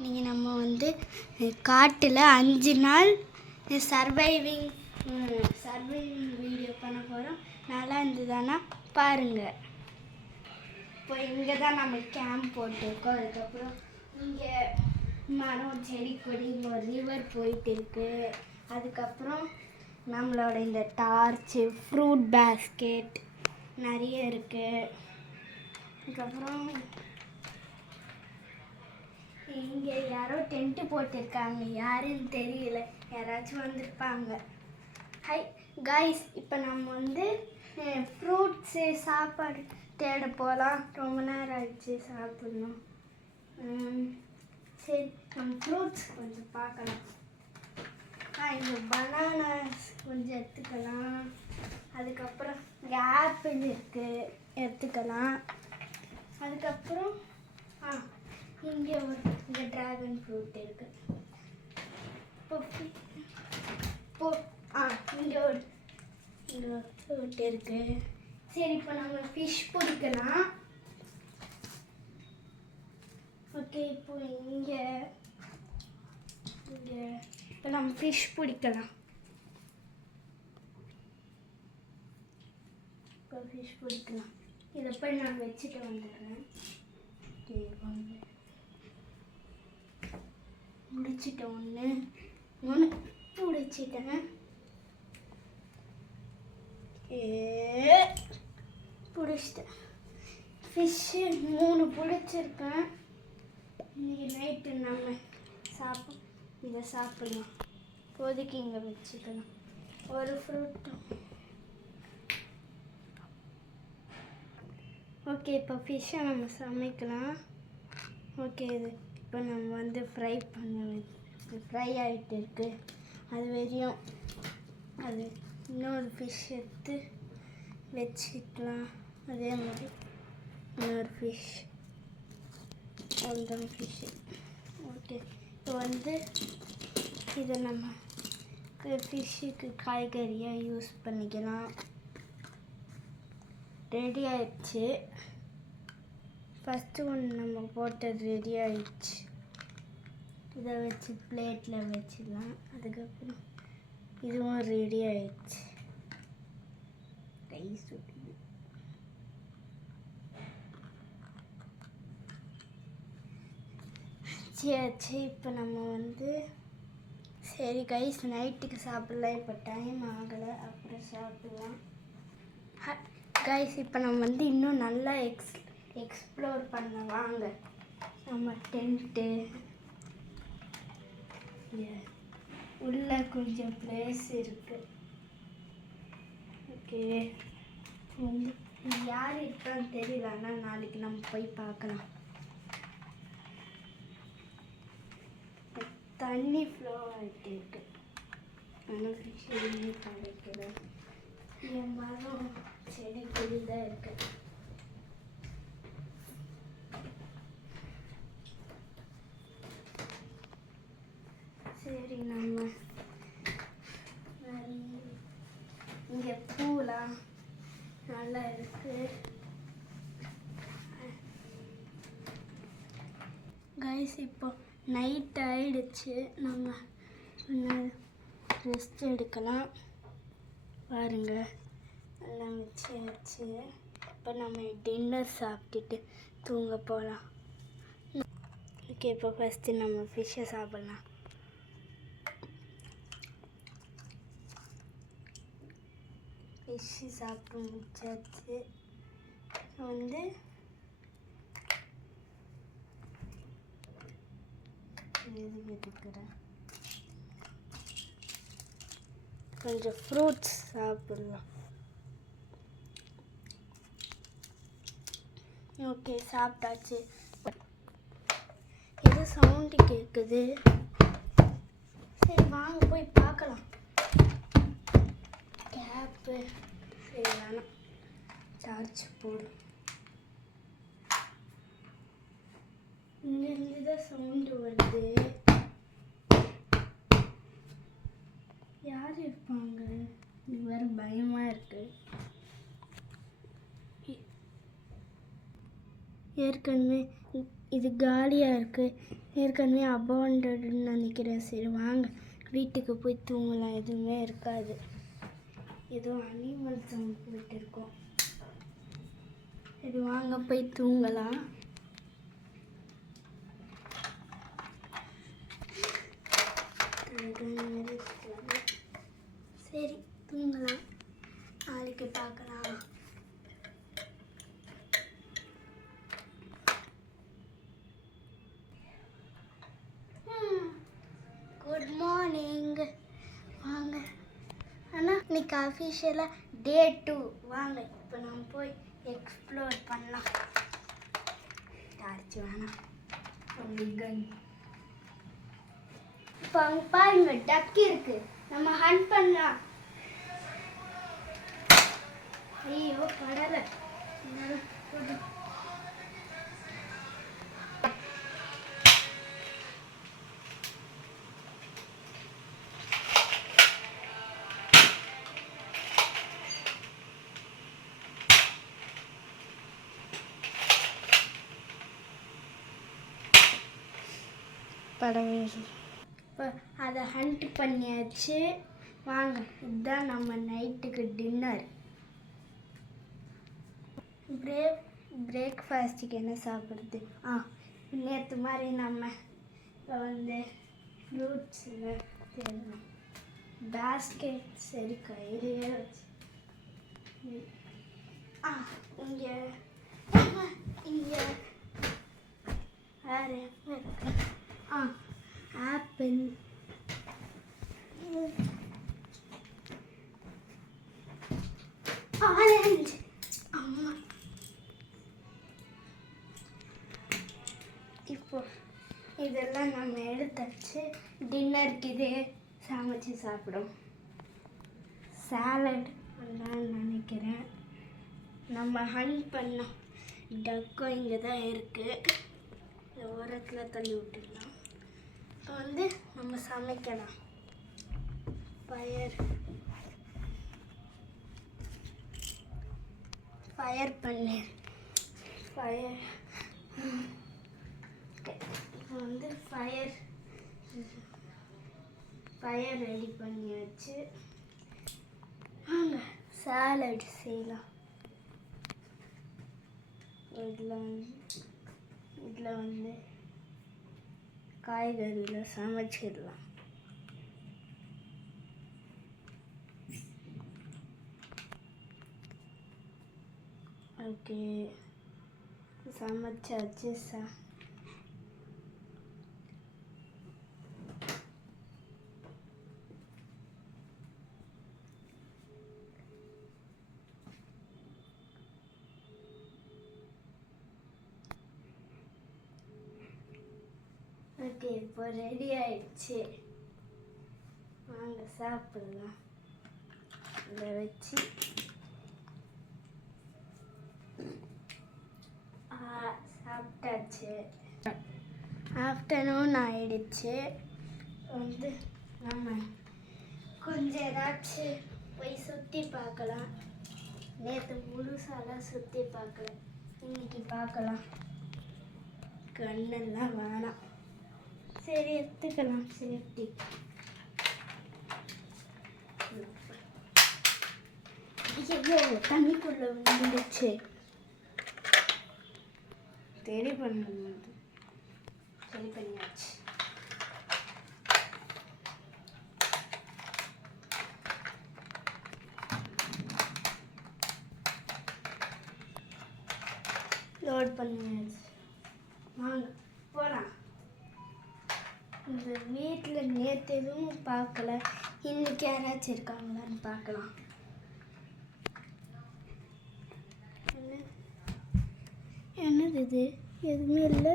நீங்கள் நம்ம வந்து காட்டில் 5 நாள் சர்வைவிங் வீடியோ பண்ண போகிறோம். நல்லா இருந்ததுன்னா பாருங்கள். இப்போ இங்கே தான் நம்ம கேம்ப் போட்டிருக்கோம். அதுக்கப்புறம் இங்கே மரம் செடி கொடி ஒரு ரிவர் போயிட்டு இருக்கு. அதுக்கப்புறம் நம்மளோட இந்த டார்ச்சு ஃப்ரூட் பேஸ்கெட் நிறைய இருக்குது. அதுக்கப்புறம் இங்கே யாரோ டென்ட்டு போட்டிருக்காங்க, யாருன்னு தெரியல, யாராச்சும் வந்திருப்பாங்க. ஹை கைஸ், இப்போ நம்ம வந்து ஃப்ரூட்ஸு சாப்பாடு தேட போகலாம். ரொம்ப நேரம் ஆயிடுச்சு சாப்பிடணும். சரி, நம்ம ஃப்ரூட்ஸ் கொஞ்சம் பார்க்கலாம். இந்த பனானாஸ் கொஞ்சம் எடுத்துக்கலாம். அதுக்கப்புறம் இங்கே ஆப்பிள் இருக்குது, எடுத்துக்கலாம். அதுக்கப்புறம் இங்கே ட்ராகன் ஃப்ரூட் இருக்குது. இங்கே ஒரு ஃப்ரூட் இருக்குது. சரி, இப்போ நம்ம ஃபிஷ் பிடிக்கலாம். ஓகே, இப்போ இங்கே இப்போ நம்ம ஃபிஷ் பிடிக்கலாம். இப்போ ஃபிஷ் பிடிக்கலாம். இதை போய் நான் வச்சுட்டு வந்துடுறேன். ஓகே, முடிச்சிட்டேன். ஒன்று பிடிச்சிட்டேன். பிடிச்சிட்டேன். ஃபிஷ்ஷு 3 பிடிச்சிருக்கேன். இன்றைக்கி நைட்டு நம்ம இதை சாப்பிடலாம். இப்போதைக்கு இங்கே வச்சுக்கலாம். ஒரு ஃப்ரூட்டும். ஓகே, இப்போ ஃபிஷ்ஷை நம்ம சமைக்கலாம். ஓகே, இது இப்போ நம்ம வந்து ஃப்ரை ஆகிட்டு இருக்கு. அது வரையும் அது இன்னொரு ஃபிஷ் எடுத்து வச்சுக்கலாம். அதே மாதிரி இன்னொரு ஃபிஷ், ஒன்றும் ஃபிஷ்ஷு. ஓகே, இப்போ வந்து இதை நம்ம ஃபிஷ்ஷுக்கு காய்கறியாக யூஸ் பண்ணிக்கலாம். ரெடி ஆயிடுச்சு. ஃபஸ்ட்டு ஒன்று நம்ம போட்டது ரெடி ஆயிடுச்சு. இதை வச்சு பிளேட்டில் வச்சிடலாம். அதுக்கப்புறம் இதுவும் ரெடி ஆயிடுச்சு. கை சுட்டு சரி, இப்போ நம்ம வந்து சரி கைஸ், நைட்டுக்கு சாப்பிட்லாம். இப்போ டைம் ஆகலை, அப்புறம் சாப்பிட்லாம். கைஸ், இப்போ நம்ம வந்து இன்னும் நல்லா எக்ஸ்ப்ளோர் பண்ண வாங்க. நம்ம டென்ட்டு உள்ள கொஞ்சம் பிளேஸ் இருக்குது. ஓகே, வந்து யார் இருக்கான்னு தெரியல, ஆனால் நாளைக்கு நம்ம போய் பார்க்கலாம். தண்ணி ஃப்ளோ ஆகிட்டு இருக்கு. ஆனால் ஃபிஷ் எதுவுமே கிடைக்கல. என் மரம் செடி கொடி தான் இருக்கு. சரி, நம்ம இங்கே பூலாம் நல்லா இருக்கு. கைஸ், இப்போ நைட் ஆயிடுச்சு. நம்ம ரெஸ்ட் எடுக்கலாம். பாருங்க, எல்லாம் வச்சு இப்போ நம்ம டின்னர் சாப்பிட்டுட்டு தூங்க போகலாம். ஓகே, இப்போ ஃபஸ்ட்டு நம்ம ஃபிஷ்ஷை சாப்பிட்லாம். ஃபிஷ்ஷு சாப்பிட்டு முடிச்சாச்சு. வந்து எடுக்கிறேன். கொஞ்சம் ஃப்ரூட்ஸ் சாப்பிடலாம். ஓகே, சாப்பிட்டாச்சு. ஏதோ சவுண்டு கேட்குது. சரி, வாங்க போய் பார்க்கலாம். கேப்பு சரி வேணாம், சார்ஜ் போடு. இங்கேருந்து தான் சவுண்டு வருது. யார் இருப்பாங்க? இது வேறு பயமாக இருக்கு. ஏற்கனவே இது காலியாக இருக்குது, ஏற்கனவே அபவுண்டட்னு நினைக்கிறேன். சரி வாங்க வீட்டுக்கு போய் தூங்கலாம், எதுவுமே இருக்காது. ஏதோ அனிமல் சவுண்ட் போயிட்டு இருக்கோம். சரி வாங்க போய் தூங்கலாம். சரி தூங்கலாம், நாளைக்கு பார்க்கலாம். Good morning. வாங்க ஆனால் இன்னைக்கு அஃபிஷியலாக டே 2. வாங்க இப்போ நம்ம போய் எக்ஸ்ப்ளோர் பண்ணலாம். டார்ச் வேணாம், கன். இப்போ அங்கே பாருங்க டக் இருக்கு, நம்ம ஹண்ட் பண்ணலாம். ஐயோ படலை. படவே இப்போ அதை ஹண்ட் பண்ணியாச்சு. வாங்க இதுதான் நம்ம நைட்டுக்கு டின்னர். பிரேக்ஃபாஸ்ட்டுக்கு என்ன சாப்பிட்றது? நேற்று மாதிரி நம்ம வந்து ஃப்ரூட்ஸில் தேடணும். பேஸ்கெட் சரி கையிலேயே வச்சு இங்கே இங்கே வேறு இருக்கு. Apple, orange. அம்மா இப்போ இதெல்லாம் நம்ம எடுத்தாச்சு. டின்னருக்கு இதே சமைச்சு சாப்பிடும். சாலட் பண்ணலான்னு நினைக்கிறேன். நம்ம ஹண்ட் பண்ணோம் டக்கும் இங்கே தான் இருக்குது, இந்த ஓரத்தில் தள்ளி விட்டுடலாம். இப்போ வந்து நம்ம சமைக்கலாம். ஃபயர் பண்ணு. இப்போ வந்து ஃபயர் ரெடி பண்ணியாச்சு. வாங்க சாலட் செய்யலாம். இதில் வந்து காய்கறியில் சமைச்சிடலாம். ஓகே சமைச்சாச்சு. ஓகே இப்போ ரெடி ஆயிடுச்சு. வாங்க சாப்பிடலாம். இதை வச்சு சாப்பிட்டாச்சு. ஆஃப்டர்நூன் ஆயிடுச்சு. வந்து நம்ம கொஞ்சம் ஏதாச்சும் போய் சுற்றி பார்க்கலாம். நேற்று முழுசாலாம் சுற்றி பார்க்கல, இன்னைக்கு பார்க்கலாம். கண்ணெல்லாம் வேணாம், சரி எடுத்துக்கலாம். சேஃப்டி எவ்வளோ தண்ணிக்குள்ளே வந்துடுச்சு. சரி பண்ணணும், சரி பண்ணியாச்சு. லோட் பண்ணியாச்சு. வாங்க போகலாம். இந்த வீட்டில் நேற்று எதுவும் பார்க்கல, இன்னைக்கு யாராச்சும் இருக்காங்களான்னு பார்க்கலாம். என்னது இது? எதுவுமே இல்லை.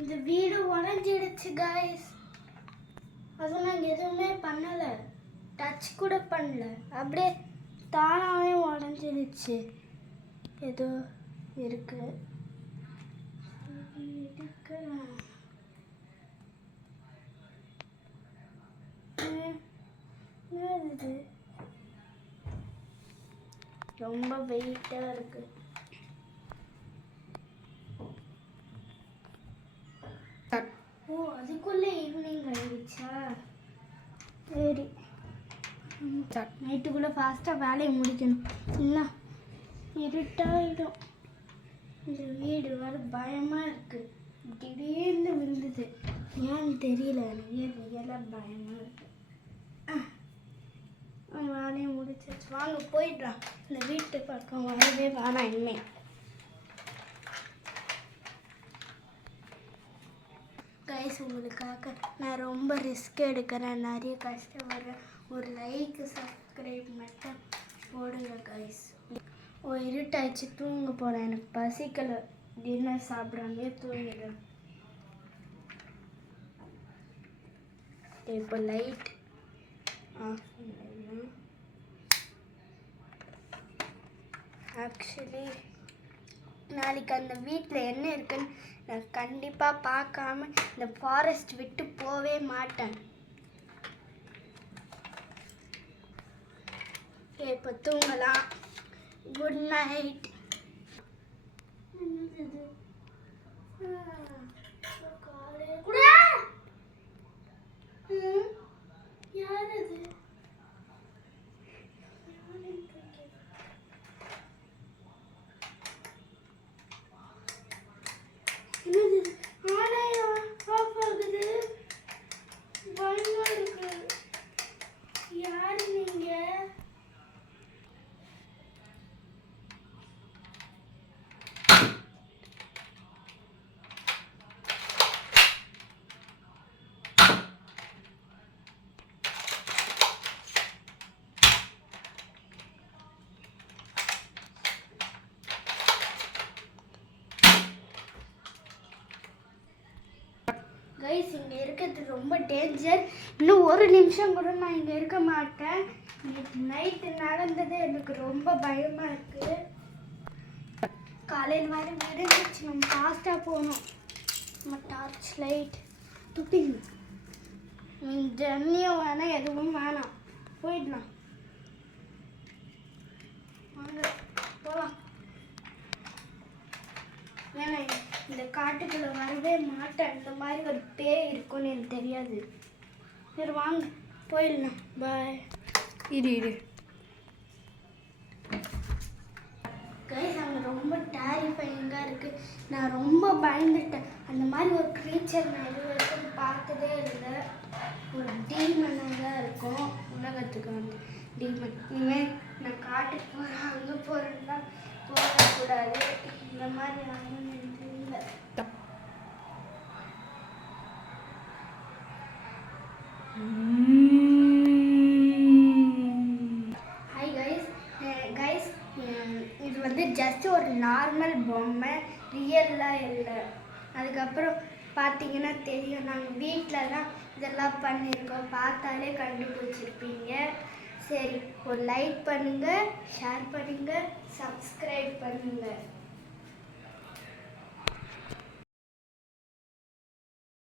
இந்த வீடு உடஞ்சிடுச்சு காய்ஸ். அதுவும் நாங்கள் எதுவுமே பண்ணலை, டச் கூட பண்ணல, அப்படியே தானாகவே உடஞ்சிடுச்சு. ஏதோ இருக்கு. இது ரொம்ப வெயிட்டாக இருக்கு. அதுக்குள்ளே ஈவினிங் ஆயிடுச்சா? சரி, நைட்டுக்குள்ளே ஃபாஸ்ட்டாக வேலையை முடிக்கணும், இல்லை இருட்டாயிடும். இந்த வீடு வர பயமாக இருக்குது. திடீர்னு விழுந்தது, ஏன்னு தெரியல. எனக்கு ரியலாக பயமாக இருக்குது. வேலையை முடிச்சிச்சு. வாங்க போயிடலாம். இந்த வீட்டு பக்கம் வரவே வேணாம் இனிமே. கைஸ், உங்களுக்காக நான் ரொம்ப ரிஸ்க் எடுக்கிறேன், நிறைய கஷ்டப்படுறேன். ஒரு லைக் சப்ஸ்கிரைப் மட்டும் போடுங்க கைஸ். இருட்டாயிடுச்சு, தூங்க போகிறேன். எனக்கு பசிக்கலை. டின்னர் சாப்பிடாமே தூங்கிடுறேன். இப்போ லைட் ஆஃப் பண்ணலாம். ஆக்சுவலி நாளைக்கு அந்த வீட்டில் என்ன இருக்குன்னு நான் கண்டிப்பாக பார்க்காம இந்த ஃபாரஸ்ட் விட்டு போவே மாட்டேன். இப்போ தூங்கலாம். Good night. யார் அது? என்னது ஆலையா ஆஃப் ஆகுது? பயமா இருக்கு. யாரு நீங்க? கைஸ், இங்கே இருக்கிறது ரொம்ப டேஞ்சர். இன்னும் ஒரு நிமிஷம் கூட நான் இங்கே இருக்க மாட்டேன். இன்னைக்கு நைட்டு நடந்தது எனக்கு ரொம்ப பயமாக இருக்குது. காலையில் வர விடுந்துச்சு, நம்ம ஃபாஸ்ட்டாக போகணும். நம்ம டார்ச் லைட் துப்பிங்க. ஜன்னியும் வேணாம், எதுவும் வேணாம், போயிடலாம். வாங்க போகலாம். ஏன்னா இந்த காட்டுக்குள்ளே வரவே மாட்டேன். இந்த மாதிரி ஒரு பேய் இருக்கும்னு எனக்கு தெரியாது. சரி வாங்க போயிடலாம். பாய். இரு கைஸ், அங்கே ரொம்ப டேரிஃபைங்காக இருக்குது. நான் ரொம்ப பயந்துட்டேன். அந்த மாதிரி ஒரு க்ரீச்சர் நான் இது வரைக்கும் பார்த்ததே இல்லை. ஒரு டீமனாக தான் இருக்கும் உலகத்துக்கு வந்து டீமன். இனிமேல் நான் காட்டுக்கு போகிறேன், அங்கே போகிறேன்னா போகக்கூடாது. இந்த மாதிரி ஆகணும்னு எனக்கு தெரியல. ஹாய் கைஸ், இது வந்து ஜஸ்ட் ஒரு நார்மல் பொம்மை, ரியலாக இல்லை. அதுக்கப்புறம் பார்த்தீங்கன்னா தெரியும், நாங்கள் வீட்டில் தான் இதெல்லாம் பண்ணியிருக்கோம். பார்த்தாலே கண்டுபிடிச்சிருப்பீங்க. சரி, ஒரு லைக் பண்ணுங்கள், ஷேர் பண்ணுங்கள், சப்ஸ்கிரைப் பண்ணுங்கள்.